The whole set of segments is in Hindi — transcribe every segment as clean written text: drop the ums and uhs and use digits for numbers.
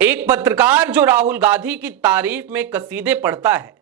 एक पत्रकार जो राहुल गांधी की तारीफ में कसीदे पढ़ता है,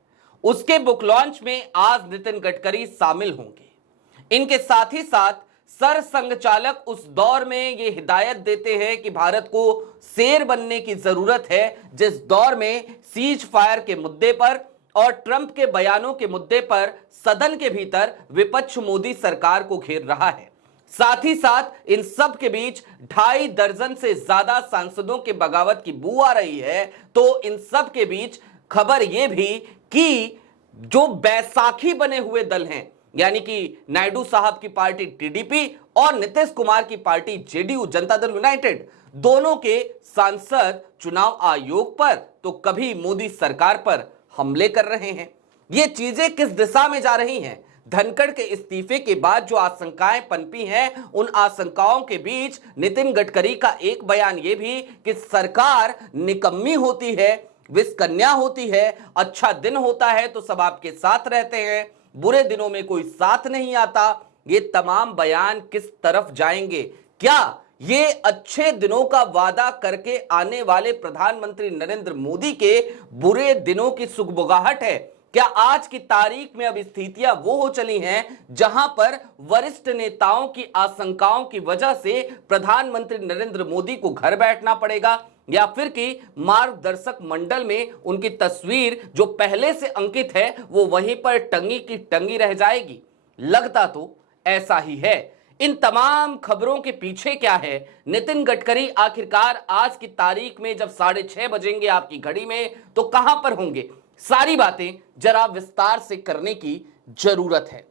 उसके बुक लॉन्च में आज नितिन गडकरी शामिल होंगे। इनके साथ ही साथ सर संघचालक उस दौर में यह हिदायत देते हैं कि भारत को शेर बनने की जरूरत है, जिस दौर में सीज फायर के मुद्दे पर और ट्रंप के बयानों के मुद्दे पर सदन के भीतर विपक्ष मोदी सरकार को घेर रहा है। साथ ही साथ इन सब के बीच 2.5 दर्जन से ज्यादा सांसदों के बगावत की बू आ रही है। तो इन सब के बीच खबर यह भी कि जो बैसाखी बने हुए दल हैं, यानी कि नायडू साहब की पार्टी टीडीपी और नीतीश कुमार की party JDU Janata Dal United, दोनों के सांसद चुनाव आयोग पर तो कभी मोदी सरकार पर हमले कर रहे हैं। ये चीजें किस दिशा में जा रही हैं? धनखड़ के इस्तीफे के बाद जो आशंकाएं पनपी हैं, उन आशंकाओं के बीच नितिन गडकरी का एक बयान यह भी कि सरकार निकम्मी होती है, विषकन्या होती है, अच्छा दिन होता है तो सब आपके साथ रहते हैं, बुरे दिनों में कोई साथ नहीं आता। ये तमाम बयान किस तरफ जाएंगे? क्या ये अच्छे दिनों का वादा करके आने वाले प्रधानमंत्री नरेंद्र मोदी के बुरे दिनों की सुगबुगाहट है? क्या आज की तारीख में अब स्थितियां वो हो चली हैं जहां पर वरिष्ठ नेताओं की आशंकाओं की वजह से प्रधानमंत्री नरेंद्र मोदी को घर बैठना पड़ेगा, या फिर कि मार्गदर्शक मंडल में उनकी तस्वीर जो पहले से अंकित है वो वहीं पर टंगी की टंगी रह जाएगी? लगता तो ऐसा ही है। इन तमाम खबरों के पीछे क्या है? नितिन गडकरी आखिरकार आज की तारीख में जब 6:30 बजेंगे आपकी घड़ी में तो कहां पर होंगे? सारी बातें जरा विस्तार से करने की जरूरत है।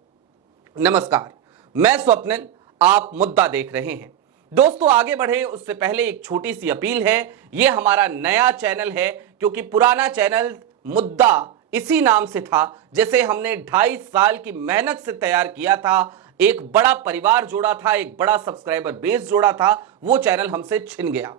नमस्कार, मैं स्वप्निल, आप मुद्दा देख रहे हैं। दोस्तों, आगे बढ़े उससे पहले एक छोटी सी अपील है। यह हमारा नया चैनल है, क्योंकि पुराना चैनल मुद्दा इसी नाम से था, जिसे हमने 2.5 साल की मेहनत से तैयार किया था। एक बड़ा परिवार जोड़ा था, एक बड़ा सब्सक्राइबर बेस जोड़ा था, वो चैनल हमसे छिन गया।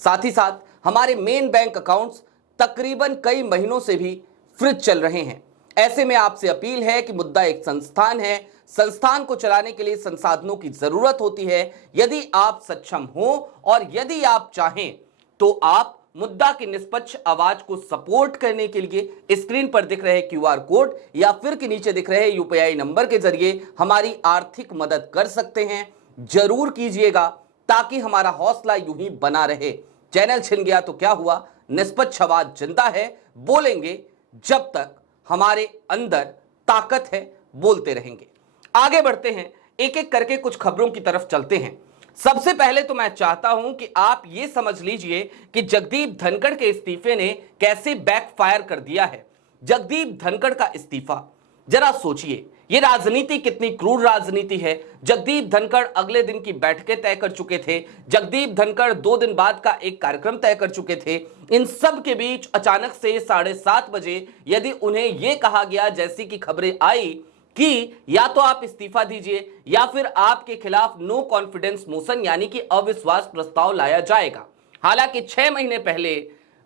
साथ ही साथ हमारे मेन बैंक अकाउंट्स तकरीबन कई महीनों से भी फ्रिज चल रहे हैं। ऐसे में आपसे अपील है कि मुद्दा एक संस्थान है, संस्थान को चलाने के लिए संसाधनों की जरूरत होती है। यदि आप सक्षम हो और यदि आप चाहें तो आप मुद्दा की निष्पक्ष आवाज को सपोर्ट करने के लिए स्क्रीन पर दिख रहे क्यूआर कोड या फिर के नीचे दिख रहे यूपीआई नंबर के जरिए हमारी आर्थिक मदद कर सकते हैं। जरूर कीजिएगा, ताकि हमारा हौसला यूं ही बना रहे। चैनल छिन गया तो क्या हुआ, निष्पक्ष आवाज जिंदा है, बोलेंगे जब तक हमारे अंदर ताकत है, बोलते रहेंगे। आगे बढ़ते हैं, एक एक करके कुछ खबरों की तरफ चलते हैं। सबसे पहले तो मैं चाहता हूं कि आप ये समझ लीजिए कि जगदीप धनखड़ के इस्तीफे ने कैसे बैकफायर कर दिया है। जगदीप धनखड़ का इस्तीफा, जरा सोचिए, ये राजनीति कितनी क्रूर राजनीति है। जगदीप धनखड़ अगले दिन की बैठकें तय कर चुके थे, जगदीप धनखड़ 2 दिन बाद का एक कार्यक्रम तय कर चुके थे। इन सब के बीच अचानक से 7:30 बजे यदि उन्हें यह कहा गया, जैसी कि खबरें आई, कि या तो आप इस्तीफा दीजिए या फिर आपके खिलाफ नो कॉन्फिडेंस मोशन यानी कि अविश्वास प्रस्ताव लाया जाएगा। हालांकि 6 महीने पहले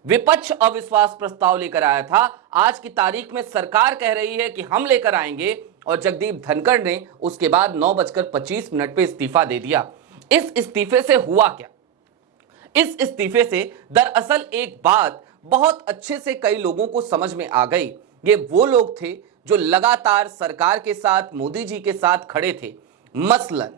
विपक्ष अविश्वास प्रस्ताव लेकर आया था। आज की तारीख में सरकार कह रही है कि हम लेकर आएंगे, और जगदीप धनखड़ ने उसके बाद 9:25 पे इस्तीफा दे दिया। इस इस्तीफे से हुआ क्या? इस इस्तीफे से दरअसल एक बात बहुत अच्छे से कई लोगों को समझ में आ गई। ये वो लोग थे जो लगातार सरकार के साथ, मोदी जी के साथ खड़े थे। मसलन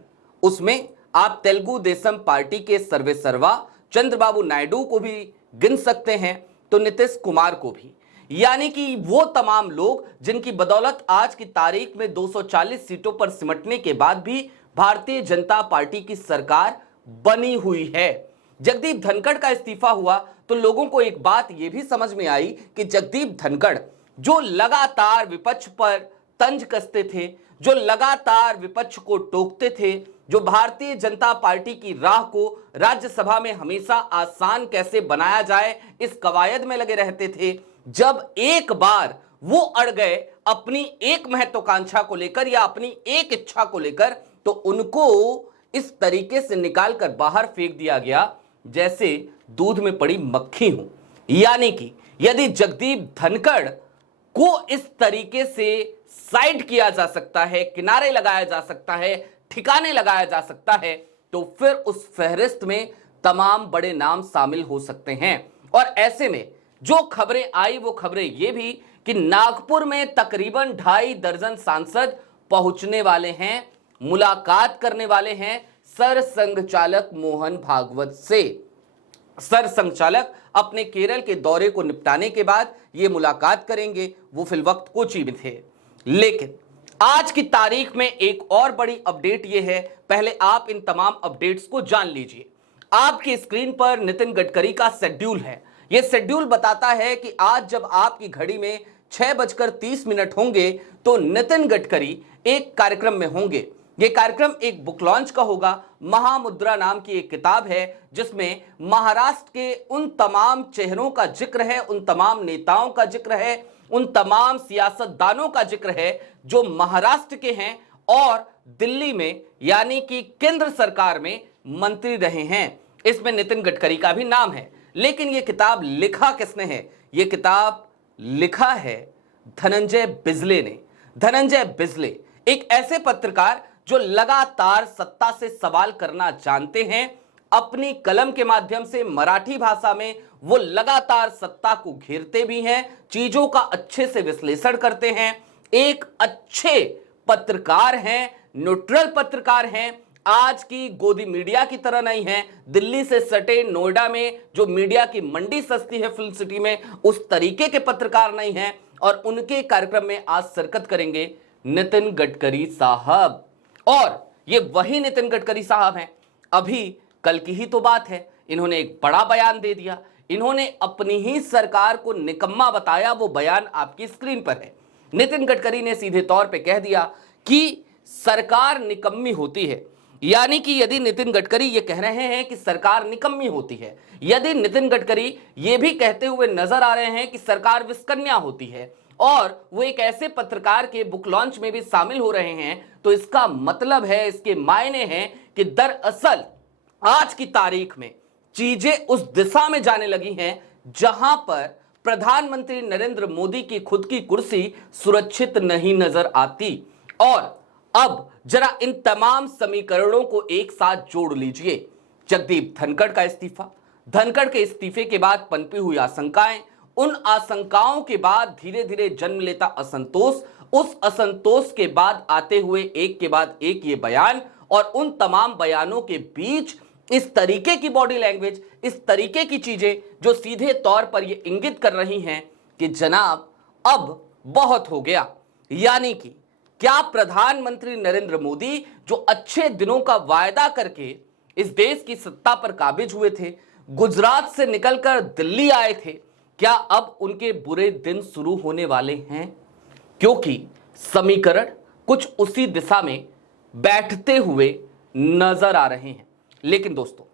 उसमें आप तेलुगु देशम पार्टी के सर्वेसर्वा चंद्रबाबू नायडू को भी गिन सकते हैं, तो नीतीश कुमार को भी, यानी कि वो तमाम लोग जिनकी बदौलत आज की तारीख में 240 सीटों पर सिमटने के बाद भी भारतीय जनता पार्टी की सरकार बनी हुई है। जगदीप धनखड़ का इस्तीफा हुआ तो लोगों को एक बात यह भी समझ में आई कि जगदीप धनखड़ जो लगातार विपक्ष पर तंज कसते थे, जो लगातार विपक्ष को टोकते थे, जो भारतीय जनता पार्टी की राह को राज्यसभा में हमेशा आसान कैसे बनाया जाए इस कवायद में लगे रहते थे, जब एक बार वो अड़ गए अपनी एक महत्वाकांक्षा को लेकर या अपनी एक इच्छा को लेकर, तो उनको इस तरीके से निकालकर बाहर फेंक दिया गया जैसे दूध में पड़ी मक्खी हो। यानी कि यदि जगदीप धनखड़ को इस तरीके से साइड किया जा सकता है, किनारे लगाया जा सकता है, ठिकाने लगाया जा सकता है, तो फिर उस फहरिस्त में तमाम बड़े नाम शामिल हो सकते हैं। और ऐसे में जो खबरें आई वो खबरें ये भी कि नागपुर में तकरीबन 2.5 दर्जन सांसद पहुंचने वाले हैं, मुलाकात करने वाले हैं सर संघचालक मोहन भागवत से। सर संघचालक अपने केरल के दौरे को निपटाने के बाद यह मुलाकात करेंगे। वो फिलवक्त कोची में थे, लेकिन आज की तारीख में एक और बड़ी अपडेट यह है। पहले आप इन तमाम अपडेट्स को जान लीजिए। आपकी स्क्रीन पर नितिन गडकरी का शेड्यूल है। यह शेड्यूल बताता है कि आज जब आपकी घड़ी में 6:30 होंगे तो नितिन गडकरी एक कार्यक्रम में होंगे। यह कार्यक्रम एक बुक लॉन्च का होगा। महामुद्रा नाम की एक किताब है जिसमें महाराष्ट्र के उन तमाम चेहरों का जिक्र है, उन तमाम नेताओं का जिक्र है, उन तमाम सियासतदानों का जिक्र है जो महाराष्ट्र के हैं और दिल्ली में यानी कि केंद्र सरकार में मंत्री रहे हैं। इसमें नितिन गडकरी का भी नाम है। लेकिन यह किताब लिखा किसने है? यह किताब लिखा है धनंजय बिजले ने। धनंजय बिजले एक ऐसे पत्रकार जो लगातार सत्ता से सवाल करना जानते हैं। अपनी कलम के माध्यम से मराठी भाषा में वो लगातार सत्ता को घेरते भी हैं, चीजों का अच्छे से विश्लेषण करते हैं, एक अच्छे पत्रकार हैं, न्यूट्रल पत्रकार हैं। आज की गोदी मीडिया की तरह नहीं है, दिल्ली से सटे नोएडा में जो मीडिया की मंडी सस्ती है फिल्म सिटी में, उस तरीके के पत्रकार नहीं हैं। और उनके कार्यक्रम में आज शिरकत करेंगे नितिन गडकरी साहब। और ये वही नितिन गडकरी साहब हैं। अभी कल की ही तो बात है, इन्होंने एक बड़ा बयान दे दिया। इन्होंने अपनी ही सरकार को निकम्मा बताया। वो बयान आपकी स्क्रीन पर है। नितिन गडकरी ने सीधे तौर पे कह दिया कि सरकार निकम्मी होती है। यानी कि यदि नितिन गडकरी ये कह रहे हैं कि सरकार निकम्मी होती है, यदि नितिन गडकरी ये भी कहते हुए नजर आ रहे हैं कि सरकार विस्कन्या होती है और वो एक ऐसे पत्रकार के बुक लॉन्च में भी शामिल हो रहे हैं, तो इसका मतलब है, इसके मायने हैं कि दरअसल आज की तारीख में चीजें उस दिशा में जाने लगी हैं जहां पर प्रधानमंत्री नरेंद्र मोदी की खुद की कुर्सी सुरक्षित नहीं नजर आती। और अब जरा इन तमाम समीकरणों को एक साथ जोड़ लीजिए। जगदीप धनखड़ का इस्तीफा, धनखड़ के इस्तीफे के बाद पनपी हुई आशंकाएं, उन आशंकाओं के बाद धीरे धीरे जन्म लेता असंतोष, उस असंतोष के बाद आते हुए एक के बाद एक ये बयान, और उन तमाम बयानों के बीच इस तरीके की बॉडी लैंग्वेज, इस तरीके की चीजें जो सीधे तौर पर ये इंगित कर रही हैं कि जनाब अब बहुत हो गया। यानी कि क्या प्रधानमंत्री नरेंद्र मोदी जो अच्छे दिनों का वायदा करके इस देश की सत्ता पर काबिज हुए थे, गुजरात से निकलकर दिल्ली आए थे, क्या अब उनके बुरे दिन शुरू होने वाले हैं? क्योंकि समीकरण कुछ उसी दिशा में बैठते हुए नजर आ रहे हैं। लेकिन दोस्तों,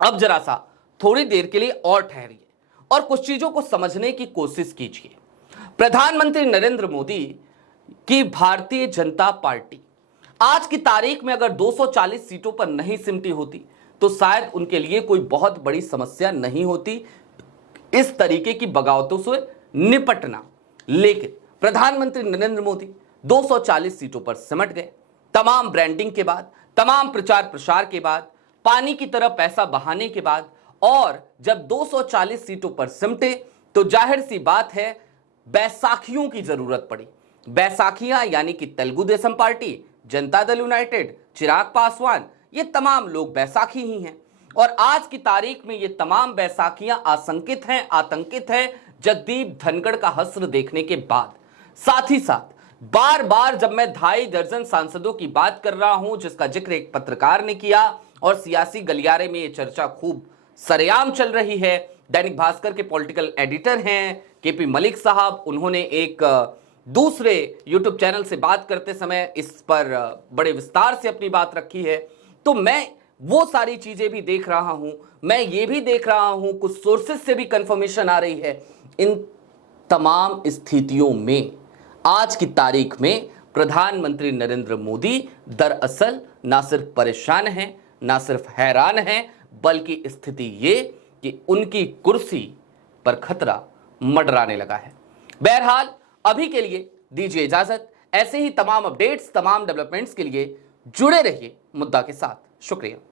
अब जरा सा थोड़ी देर के लिए और ठहरिए और कुछ चीजों को समझने की कोशिश कीजिए। प्रधानमंत्री नरेंद्र मोदी की भारतीय जनता पार्टी आज की तारीख में अगर 240 सीटों पर नहीं सिमटी होती तो शायद उनके लिए कोई बहुत बड़ी समस्या नहीं होती इस तरीके की बगावतों से निपटना। लेकिन प्रधानमंत्री नरेंद्र मोदी 240 सीटों पर सिमट गए। तमाम ब्रांडिंग के बाद, तमाम प्रचार प्रसार के बाद, पानी की तरह पैसा बहाने के बाद, और जब 240 सीटों पर सिमटे तो जाहिर सी बात है बैसाखियों की जरूरत पड़ी। बैसाखियां यानी कि तेलुगु देशम पार्टी, जनता दल यूनाइटेड, चिराग पासवान, ये तमाम लोग बैसाखी ही हैं। और आज की तारीख में ये तमाम बैसाखियां आशंकित हैं, आतंकित हैं जगदीप धनखड़ का हश्र देखने के बाद। साथ ही साथ बार बार जब मैं 2.5 दर्जन सांसदों की बात कर रहा हूं जिसका जिक्र एक पत्रकार ने किया और सियासी गलियारे में ये चर्चा खूब सरेआम चल रही है। दैनिक भास्कर के पॉलिटिकल एडिटर हैं केपी मलिक साहब, उन्होंने एक दूसरे यूट्यूब चैनल से बात करते समय इस पर बड़े विस्तार से अपनी बात रखी है। तो मैं वो सारी चीजें भी देख रहा हूं, मैं ये भी देख रहा हूं, कुछ सोर्सेज से भी कंफर्मेशन आ रही है। इन तमाम स्थितियों में आज की तारीख में प्रधानमंत्री नरेंद्र मोदी दरअसल ना सिर्फ परेशान हैं, ना सिर्फ हैरान हैं, बल्कि स्थिति ये कि उनकी कुर्सी पर खतरा मंडराने लगा है। बहरहाल अभी के लिए दीजिए इजाजत। ऐसे ही तमाम अपडेट्स, तमाम डेवलपमेंट्स के लिए जुड़े रहिए मुद्दा के साथ। शुक्रिया।